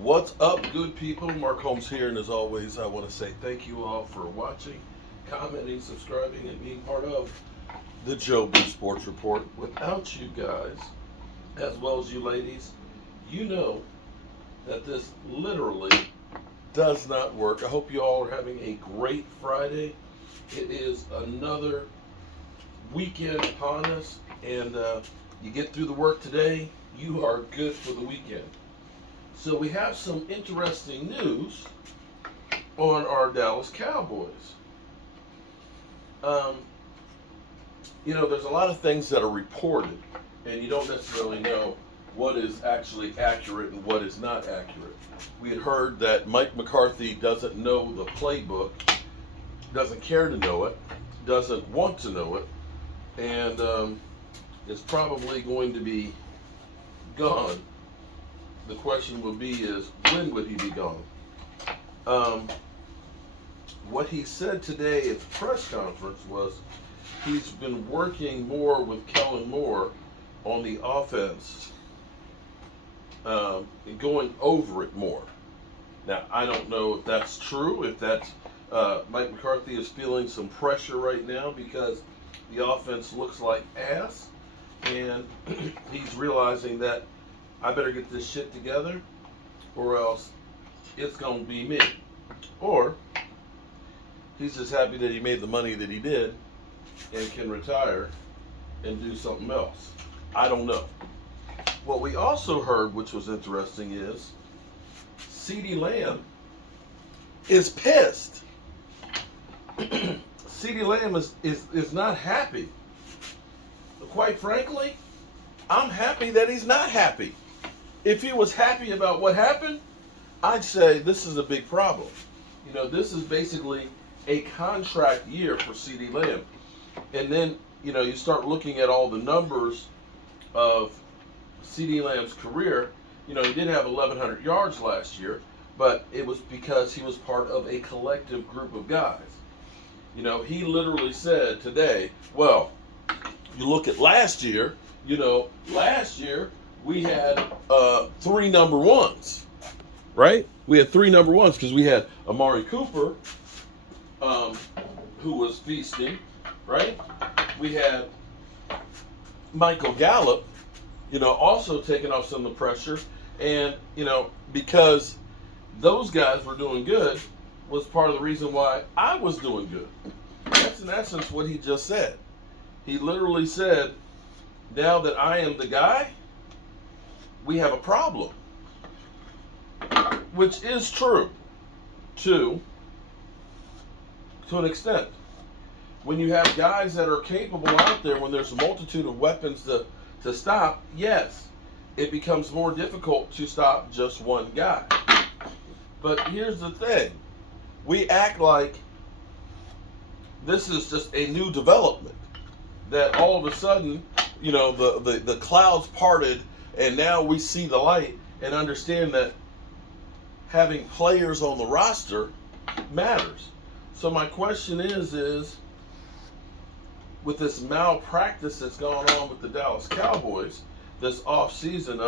What's up, good people? Mark Holmes here, and as always, I want to say thank you all for watching, commenting, subscribing, and being part of the Joe B Sports Report. Without you guys, as well as you ladies, you know that this literally does not work. I hope you all are having a great Friday. It is another weekend upon us, and you get through the work today, you are good for the weekend. So we have some interesting news on our Dallas Cowboys. There's a lot of things that are reported, and you don't necessarily know what is actually accurate and what is not accurate. We had heard that Mike McCarthy doesn't know the playbook, doesn't care to know it, doesn't want to know it, and is probably going to be gone. The question will be is, when would he be gone? What he said today at the press conference was he's been working more with Kellen Moore on the offense, and going over it more. Now, I don't know if that's true, if that's Mike McCarthy is feeling some pressure right now because the offense looks like ass, and he's realizing that I better get this shit together or else it's going to be me. Or he's just happy that he made the money that he did and can retire and do something else. I don't know. What we also heard, which was interesting, is Ceedee Lamb is pissed. Ceedee Lamb is not happy. Quite frankly, I'm happy that he's not happy. If he was happy about what happened, I'd say this is a big problem. This is basically a contract year for Ceedee Lamb. And then, you start looking at all the numbers of Ceedee Lamb's career. He did have 1,100 yards last year, but it was because he was part of a collective group of guys. He literally said today, well, you look at last year, last year we had three number ones, right? We had three number ones because we had Amari Cooper, who was feasting, right? We had Michael Gallup, also taking off some of the pressure. And, because those guys were doing good was part of the reason why I was doing good. That's in essence what he just said. He literally said, now that I am the guy, we have a problem. Which is true to an extent. When you have guys that are capable out there, when there's a multitude of weapons to stop, yes, it becomes more difficult to stop just one guy. But here's the thing. We act like this is just a new development. That all of a sudden, the clouds parted and now we see the light and understand that having players on the roster matters. So my question is with this malpractice that's going on with the Dallas Cowboys, this offseason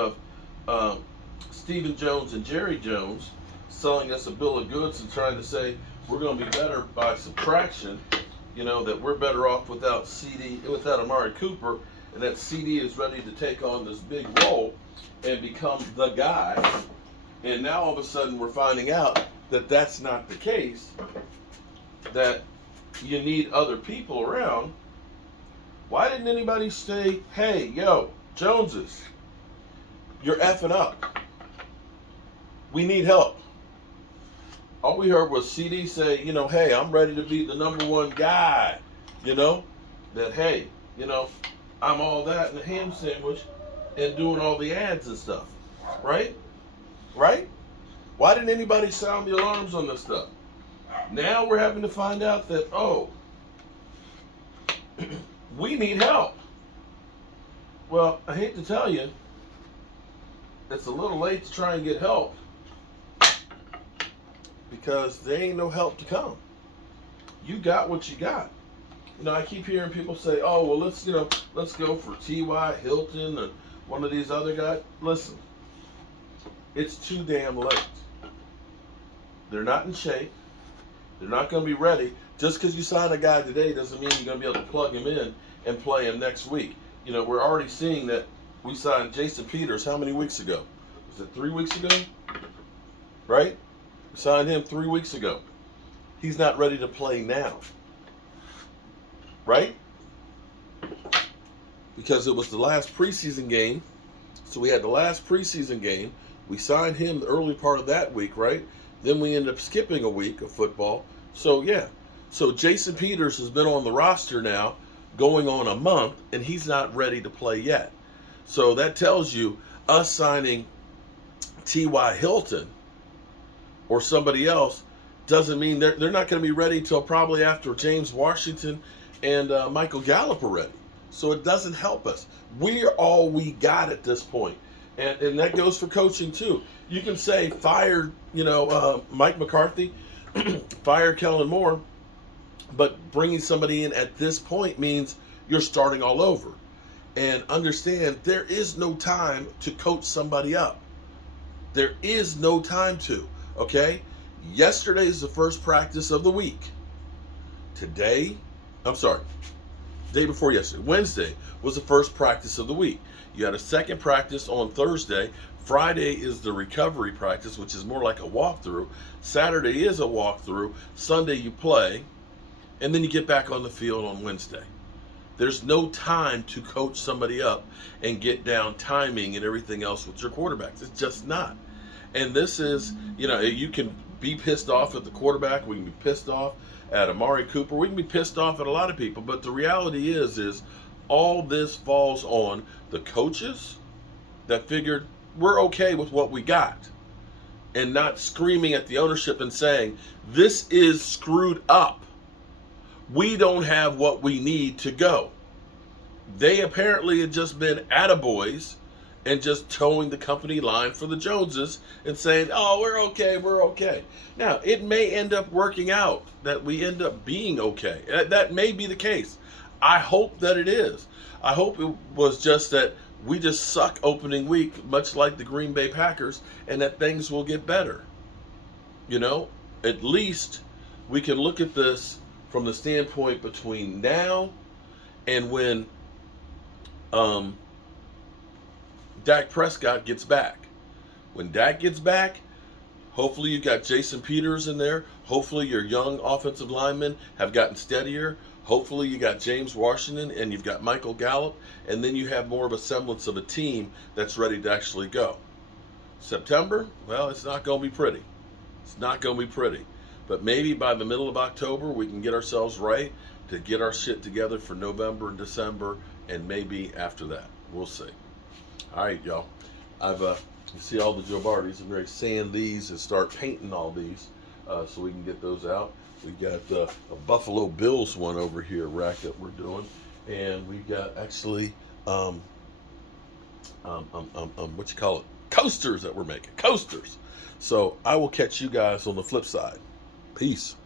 of Stephen Jones and Jerry Jones selling us a bill of goods and trying to say we're going to be better by subtraction, that we're better off without Ceedee, without Amari Cooper, and that Ceedee is ready to take on this big role and become the guy. And now all of a sudden we're finding out that that's not the case, that you need other people around. Why didn't anybody say, hey, yo, Joneses, you're effing up. We need help. All we heard was Ceedee say, hey, I'm ready to be the number one guy. That, hey, I'm all that in a ham sandwich and doing all the ads and stuff. Right? Right? Why didn't anybody sound the alarms on this stuff? Now we're having to find out that, we need help. Well, I hate to tell you, it's a little late to try and get help because there ain't no help to come. You got what you got. I keep hearing people say, oh, well, let's go for T.Y. Hilton and one of these other guys. Listen, It's too damn late. They're not in shape. They're not going to be ready. Just because you sign a guy today doesn't mean you're going to be able to plug him in and play him next week. You know, we're already seeing that we signed Jason Peters how many weeks ago? Was it 3 weeks ago? Right? We signed him 3 weeks ago. He's not ready to play now. Right? Because it was the last preseason game. So we had the last preseason game. We signed him the early part of that week, right? Then we ended up skipping a week of football. So, yeah. So Jason Peters has been on the roster now going on a month, and he's not ready to play yet. So that tells you us signing T.Y. Hilton or somebody else doesn't mean they're not going to be ready till probably after James Washington and Michael Gallup are ready. So it doesn't help us. We're all we got at this point. And that goes for coaching too. You can say fire, Mike McCarthy, fire Kellen Moore, but bringing somebody in at this point means you're starting all over. And understand there is no time to coach somebody up. There is no time to, okay? Yesterday is the first practice of the week. Day before yesterday, Wednesday was the first practice of the week. You had a second practice on Thursday. Friday is the recovery practice, which is more like a walkthrough. Saturday is a walkthrough. Sunday you play, and then you get back on the field on Wednesday. There's no time to coach somebody up and get down timing and everything else with your quarterbacks. It's just not. And this is, you can be pissed off at the quarterback. We can be pissed off at Amari Cooper. We can be pissed off at a lot of people. But the reality is all this falls on the coaches that figured we're okay with what we got and not screaming at the ownership and saying, this is screwed up. We don't have what we need to go. They apparently had just been attaboys and just towing the company line for the Joneses and saying, oh, we're okay. Now, it may end up working out that we end up being okay. That may be the case. I hope that it is. I hope it was just that we just suck opening week, much like the Green Bay Packers, and that things will get better. At least we can look at this from the standpoint between now and when Dak Prescott gets back. When Dak gets back, hopefully you've got Jason Peters in there. Hopefully your young offensive linemen have gotten steadier. Hopefully you got James Washington and you've got Michael Gallup, and then you have more of a semblance of a team that's ready to actually go. September, well, it's not going to be pretty. It's not going to be pretty. But maybe by the middle of October, we can get ourselves right to get our shit together for November and December, and maybe after that. We'll see. All right, y'all. You see all the Joe Bardys. I'm ready to sand these and start painting all these so we can get those out. We got a Buffalo Bills one over here, rack that we're doing. And we got actually, coasters that we're making. Coasters. So I will catch you guys on the flip side. Peace.